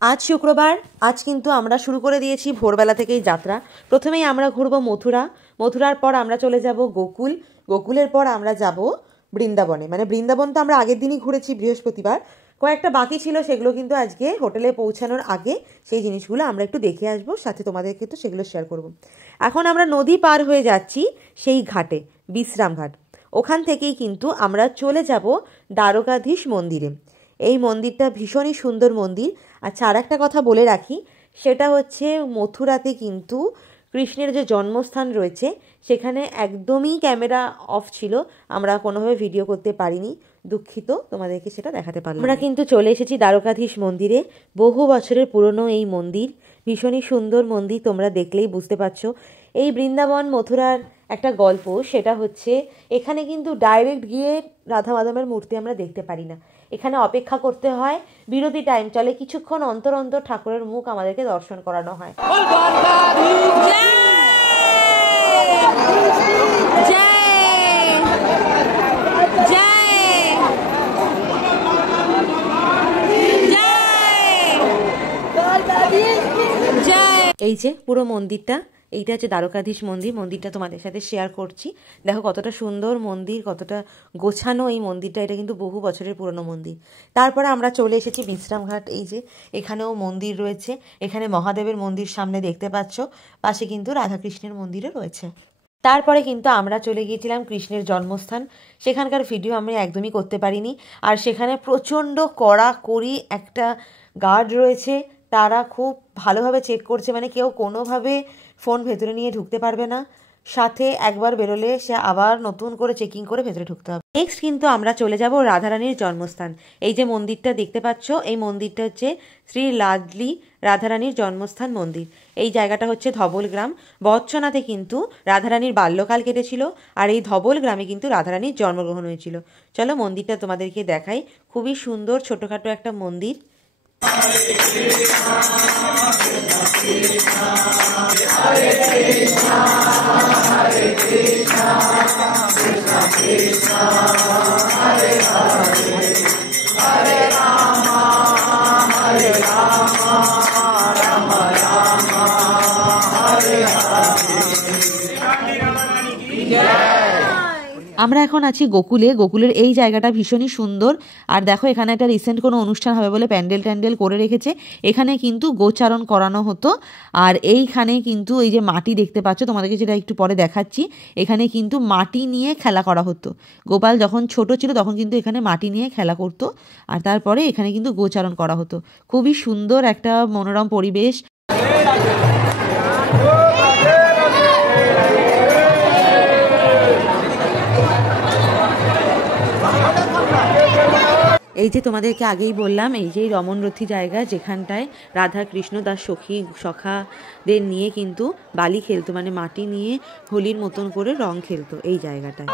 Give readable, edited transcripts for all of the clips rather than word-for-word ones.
আজ শুক্রবার। আজ কিন্তু আমরা শুরু করে দিয়েছি ভোরবেলা থেকেই যাত্রা। প্রথমেই আমরা ঘুরবো মথুরা, মথুরার পর আমরা চলে যাব গোকুল, গোকুলের পর আমরা যাব বৃন্দাবনে। মানে বৃন্দাবন তো আমরা আগের দিনই ঘুরেছি বৃহস্পতিবার, কয়েকটা বাকি ছিল, সেগুলো কিন্তু আজকে হোটেলে পৌঁছানোর আগে সেই জিনিসগুলো আমরা একটু দেখে আসবো, সাথে তোমাদেরকে তো সেগুলো শেয়ার করব। এখন আমরা নদী পার হয়ে যাচ্ছি সেই ঘাটে, বিশ্রাম ঘাট। ওখান থেকেই কিন্তু আমরা চলে যাব দ্বারকাধীশ মন্দিরে। এই মন্দিরটা ভীষণই সুন্দর মন্দির। আচ্ছা, আর একটা কথা বলে রাখি, সেটা হচ্ছে মথুরাতে কিন্তু কৃষ্ণের যে জন্মস্থান রয়েছে সেখানে একদমই ক্যামেরা অফ ছিল, আমরা কোনোভাবে ভিডিও করতে পারিনি, দুঃখিত, তোমাদেরকে সেটা দেখাতে পারলাম। আমরা কিন্তু চলে এসেছি দ্বারকাধীশ মন্দিরে। বহু বছরের পুরনো এই মন্দির, ভীষণই সুন্দর মন্দির, তোমরা দেখলেই বুঝতে পারছো। এই বৃন্দাবন মথুরার একটা গল্প, সেটা হচ্ছে এখানে কিন্তু ডাইরেক্ট গিয়ে রাধা মাধবের মূর্তি আমরা দেখতে পারি না, এখানে অপেক্ষা করতে হয়, বিরতি টাইম চলে, কিছুক্ষণ অন্তর অন্তর ঠাকুরের মুখ আমাদেরকে দর্শন করানো হয়। এই যে পুরো মন্দিরটা, এইটা হচ্ছে দ্বারকাধীশ মন্দির। মন্দিরটা তোমাদের সাথে শেয়ার করছি, দেখো কতটা সুন্দর মন্দির, কতটা গোছানো এই মন্দিরটা। এটা কিন্তু বহু বছরের পুরনো মন্দির। তারপরে আমরা চলে এসেছি বিশ্রামঘাট। এই যে এখানেও মন্দির রয়েছে, এখানে মহাদেবের মন্দির সামনে দেখতে পাচ্ছ, পাশে কিন্তু রাধাকৃষ্ণের মন্দিরও রয়েছে। তারপরে কিন্তু আমরা চলে গিয়েছিলাম কৃষ্ণের জন্মস্থান, সেখানকার ভিডিও আমি একদমই করতে পারিনি। আর সেখানে প্রচণ্ড কড়াকড়ি একটা গার্ড রয়েছে, তারা খুব ভালোভাবে চেক করছে, মানে কেউ কোনোভাবে ফোন ভেতরে নিয়ে ঢুকতে পারবে না, সাথে একবার বেরোলে সে আবার নতুন করে চেকিং করে ভেতরে ঢুকতে হবে। নেক্সট কিন্তু আমরা চলে যাব রাধারানীর জন্মস্থান। এই যে মন্দিরটা দেখতে পাচ্ছ, এই মন্দিরটা হচ্ছে শ্রী লাডলি রাধারানীর জন্মস্থান মন্দির। এই জায়গাটা হচ্ছে ধবল গ্রাম। বচ্চনাতে কিন্তু রাধারানীর বাল্যকাল কেটেছিল, আর এই ধবল গ্রামে কিন্তু রাধারানীর জন্মগ্রহণ হয়েছিল। চলো মন্দিরটা তোমাদেরকে দেখাই, খুবই সুন্দর ছোটোখাটো একটা মন্দির। আমরা এখন আছি গোকুলে। গোকুলের এই জায়গাটা ভীষণই সুন্দর। আর দেখো এখানে একটা রিসেন্ট কোনো অনুষ্ঠান হবে বলে প্যান্ডেল ট্যান্ডেল করে রেখেছে, এখানে কিন্তু গোচারণ করানো হতো। আর এইখানে কিন্তু এই যে মাটি দেখতে পাচ্ছ, তোমাদেরকে যেটা একটু পরে দেখাচ্ছি, এখানে কিন্তু মাটি নিয়ে খেলা করা হতো। গোপাল যখন ছোট ছিল তখন কিন্তু এখানে মাটি নিয়ে খেলা করতো, আর তারপরে এখানে কিন্তু গোচারণ করা হতো। খুবই সুন্দর একটা মনোরম পরিবেশ। এই যে তোমাদেরকে আগেই বললাম, এই যে রমণরথী জায়গা, যেখানটায় রাধা কৃষ্ণ তার সখাদের নিয়ে কিন্তু বালি খেলতো, মানে মাটি নিয়ে হোলির মতন করে রং খেলতো এই জায়গাটায়।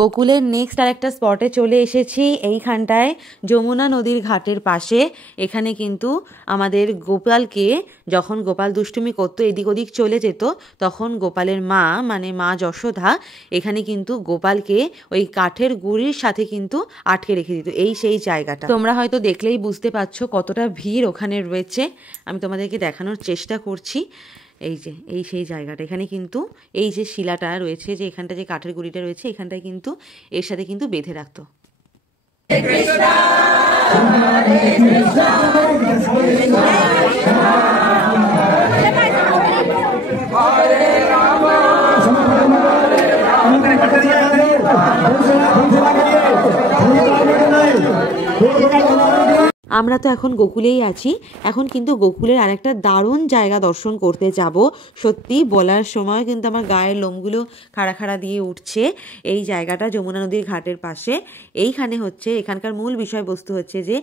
গোকুলের নেক্সট আর একটা স্পটে চলে এসেছি, এইখানটায় যমুনা নদীর ঘাটের পাশে। এখানে কিন্তু আমাদের গোপালকে, যখন গোপাল দুষ্টুমি করতো এদিক ওদিক চলে যেত, তখন গোপালের মা মানে মা যশোদা এখানে কিন্তু গোপালকে ওই কাঠের গুঁড়ির সাথে কিন্তু আটকে রেখে দিত। এই সেই জায়গাটা তোমরা হয়তো দেখলেই বুঝতে পারছো কতটা ভিড় ওখানে রয়েছে। আমি তোমাদেরকে দেখানোর চেষ্টা করছি। এই যে এই সেই জায়গাটা, এখানে কিন্তু এই যে শিলাটা রয়েছে, যে এখানটা যে কাঠের গুঁড়িটা রয়েছে, এখানটায় কিন্তু এর সাথে কিন্তু বেঁধে রাখতো। আমরা তো এখন গোকুলেই আছি। এখন কিন্তু গোকুলের আরেকটা দারুণ জায়গা দর্শন করতে যাব। সত্যি বলার সময় কিন্তু আমার গায়ের লোমগুলো খাড়া খাড়া দিয়ে উঠছে। এই জায়গাটা যমুনা নদীর ঘাটের পাশে। এইখানে হচ্ছে, এখানকার মূল বিষয়বস্তু হচ্ছে যে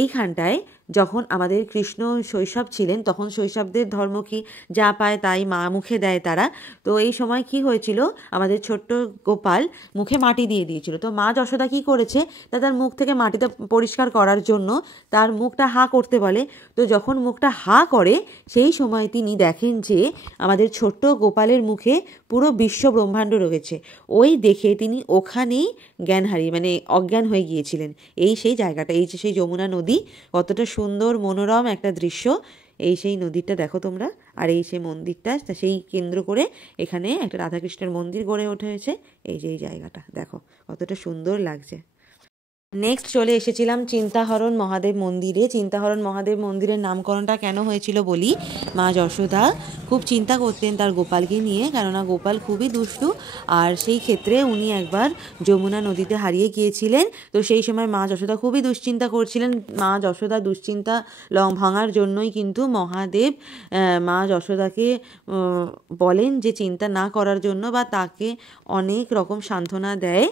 এইখানটায় যখন আমাদের কৃষ্ণ শৈশব ছিলেন তখন শৈশবদের ধর্ম কি, যা পায় তাই মা মুখে দেয় তারা। তো এই সময় কি হয়েছিল, আমাদের ছোট্ট গোপাল মুখে মাটি দিয়ে দিয়েছিল। তো মা যশোদা কি করেছে, তার মুখ থেকে মাটিটা পরিষ্কার করার জন্য তার মুখটা হা করতে বলে। তো যখন মুখটা হা করে সেই সময় তিনি দেখেন যে আমাদের ছোট্ট গোপালের মুখে পুরো বিশ্ব ব্রহ্মাণ্ড রয়েছে। ওই দেখে তিনি ওখানেই জ্ঞান হারিয়ে মানে অজ্ঞান হয়ে গিয়েছিলেন। এই সেই জায়গাটা, এই যে সেই যমুনা নদী, কতটা সুন্দর মনোরম একটা দৃশ্য। এই সেই নদীটা দেখো তোমরা, আর এই সেই মন্দিরটা, সেই কেন্দ্র করে এখানে একটা রাধাকৃষ্ণের মন্দির গড়ে উঠেছে। এই যে এই জায়গাটা দেখো কতটা সুন্দর লাগছে। নেক্সট চলে এসেছিলাম চিন্তাহরণ মহাদেব মন্দিরে। চিন্তাহরণ মহাদেব মন্দিরের নামকরণটা কেন হয়েছিল বলি, মা যশোদা খুব চিন্তা করতেন তার গোপালকে নিয়ে, কেননা গোপাল খুবই দুষ্টু, আর সেই ক্ষেত্রে উনি একবার যমুনা নদীতে হারিয়ে গিয়েছিলেন। তো সেই সময় মা যশোদা খুবই দুশ্চিন্তা করছিলেন। মা যশোদা দুশ্চিন্তা ভাঙার জন্যই কিন্তু মহাদেব মা যশোদাকে বলেন যে চিন্তা না করার জন্য, বা তাকে অনেক রকম সান্ত্বনা দেয়।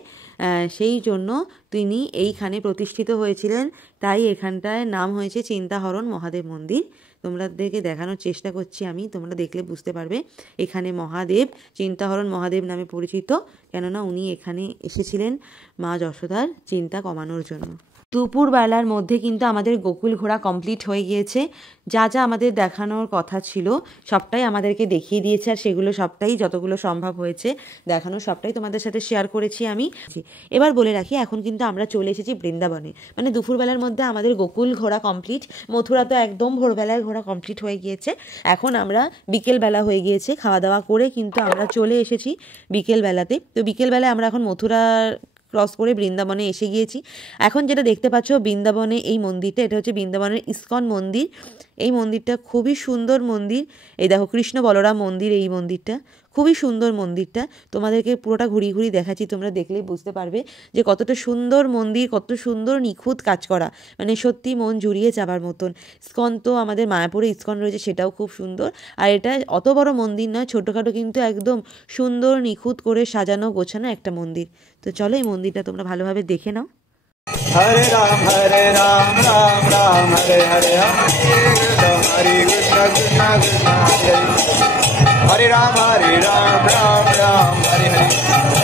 সেই জন্য তিনি এইখানে প্রতিষ্ঠিত হয়েছিলেন, তাই এখানটায় নাম হয়েছে চিন্তাহরণ মহাদেব মন্দির। তোমাদেরকে দেখানোর চেষ্টা করছি আমি, তোমরা দেখলে বুঝতে পারবে। এখানে মহাদেব চিন্তাহরণ মহাদেব নামে পরিচিত, কেননা উনি এখানে এসেছিলেন মা যশোদার চিন্তা কমানোর জন্য। দুপুরবেলার মধ্যে কিন্তু আমাদের গোকুল ঘোরা কমপ্লিট হয়ে গিয়েছে। যা যা আমাদের দেখানোর কথা ছিল সবটাই আমাদেরকে দেখিয়ে দিয়েছে, আর সেগুলো সবটাই যতগুলো সম্ভব হয়েছে দেখানো সবটাই তোমাদের সাথে শেয়ার করেছি আমি। এবার বলে রাখি, এখন কিন্তু আমরা চলে এসেছি বৃন্দাবনে। মানে দুপুরবেলার মধ্যে আমাদের গোকুল ঘোরা কমপ্লিট, মথুরা তো একদম ভোরবেলায় ঘোরা কমপ্লিট হয়ে গিয়েছে। এখন আমরা বিকেলবেলা হয়ে গিয়েছে, খাওয়া দাওয়া করে কিন্তু আমরা চলে এসেছি বিকেলবেলাতে। তো বিকেলবেলায় আমরা এখন মথুরা ক্রস করে বৃন্দাবনে এসে গিয়েছি। এখন যেটা দেখতে পাচ্ছ বৃন্দাবনে এই মন্দিরটা, এটা হচ্ছে বৃন্দাবনের ইস্কন মন্দির। এই মন্দিরটা খুবই সুন্দর মন্দির। এই দেখো কৃষ্ণ বলরাম মন্দির, এই মন্দিরটা খুবই সুন্দর। মন্দিরটা তোমাদেরকে পুরোটা ঘুরিয়ে ঘুরিয়ে দেখাচ্ছি, তোমরা দেখলেই বুঝতে পারবে যে কতটা সুন্দর মন্দির, কত সুন্দর নিখুঁত কাজ করা, মানে সত্যি মন জুড়িয়ে যাবার মতন। ইস্কন তো আমাদের মায়াপুরে ইস্কন রয়েছে, সেটাও খুব সুন্দর। আর এটা অত বড় মন্দির নয়, ছোটোখাটো, কিন্তু একদম সুন্দর নিখুঁত করে সাজানো গোছানো একটা মন্দির। তো চলো এই মন্দিরটা তোমরা ভালোভাবে দেখে নাও। হরে রাম রাম রাম হরে হরে, হরে কৃষ্ণ কৃষ্ণ কৃষ্ণ হরে রাম রাম রাম হরে হরে।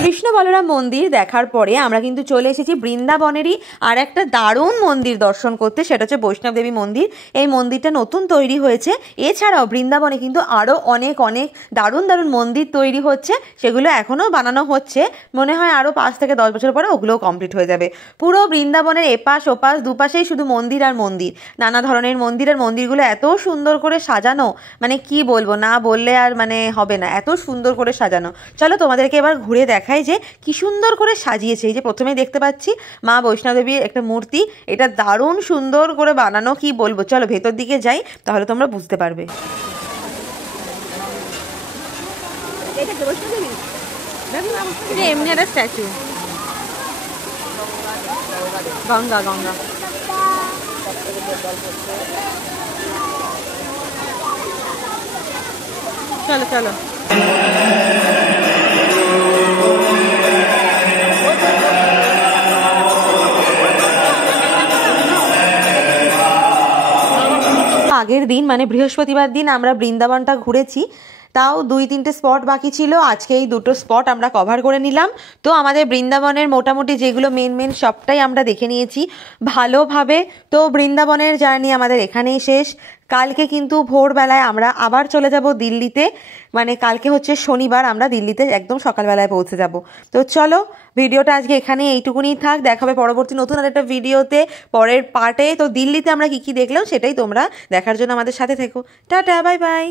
কৃষ্ণ বলরাম মন্দির দেখার পরে আমরা কিন্তু চলে এসেছি বৃন্দাবনেরই আর একটা দারুণ মন্দির দর্শন করতে, সেটা হচ্ছে বৈষ্ণব দেবী মন্দির। এই মন্দিরটা নতুন তৈরি হয়েছে। এছাড়াও বৃন্দাবনে কিন্তু আরও অনেক অনেক দারুণ দারুণ মন্দির তৈরি হচ্ছে, সেগুলো এখনও বানানো হচ্ছে। মনে হয় আরও 5 থেকে 10 বছর পরে ওগুলোও কমপ্লিট হয়ে যাবে। পুরো বৃন্দাবনের এপাশ ওপাশ দুপাশেই শুধু মন্দির আর মন্দির, নানা ধরনের মন্দির। আর মন্দিরগুলো এত সুন্দর করে সাজানো, মানে কি বলবো, না বললে আর মানে হবে না, এত সুন্দর করে সাজানো। চলো তোমাদেরকে এবার ঘুরে দেখাই যে কি সুন্দর করে সাজিয়েছে। এই যে প্রথমেই দেখতে পাচ্ছি মা বৈষ্ণব দেবীর একটা মূর্তি, এটা দারুণ সুন্দর করে বানানো, কি বলবো। চলো ভেতর দিকে যাই, তাহলে তোমরা বুঝতে পারবে। এমনি একটা স্ট্যাচু, গঙ্গা গঙ্গা। চলো চলো। আগের দিন মানে বৃহস্পতিবার দিন আমরা বৃন্দাবনটা ঘুরেছি, তাও 2-3টে স্পট বাকি ছিল। আজকে এই 2টো স্পট আমরা কভার করে নিলাম। তো আমাদের বৃন্দাবনের মোটামুটি যেগুলো মেন সবটাই আমরা দেখে নিয়েছি ভালোভাবে। তো বৃন্দাবনের জার্নি আমাদের এখানেই শেষ। কালকে কিন্তু ভোরবেলায় আমরা আবার চলে যাব দিল্লিতে, মানে কালকে হচ্ছে শনিবার, আমরা দিল্লিতে একদম সকালবেলায় পৌঁছে যাব। তো চলো ভিডিওটা আজকে এখানে এইটুকুনি থাক, দেখা হবে পরবর্তী নতুন আর একটা ভিডিওতে পরের পার্টে। তো দিল্লিতে আমরা কি কি দেখলাম সেটাই তোমরা দেখার জন্য আমাদের সাথে থেকো। Tata, bye bye.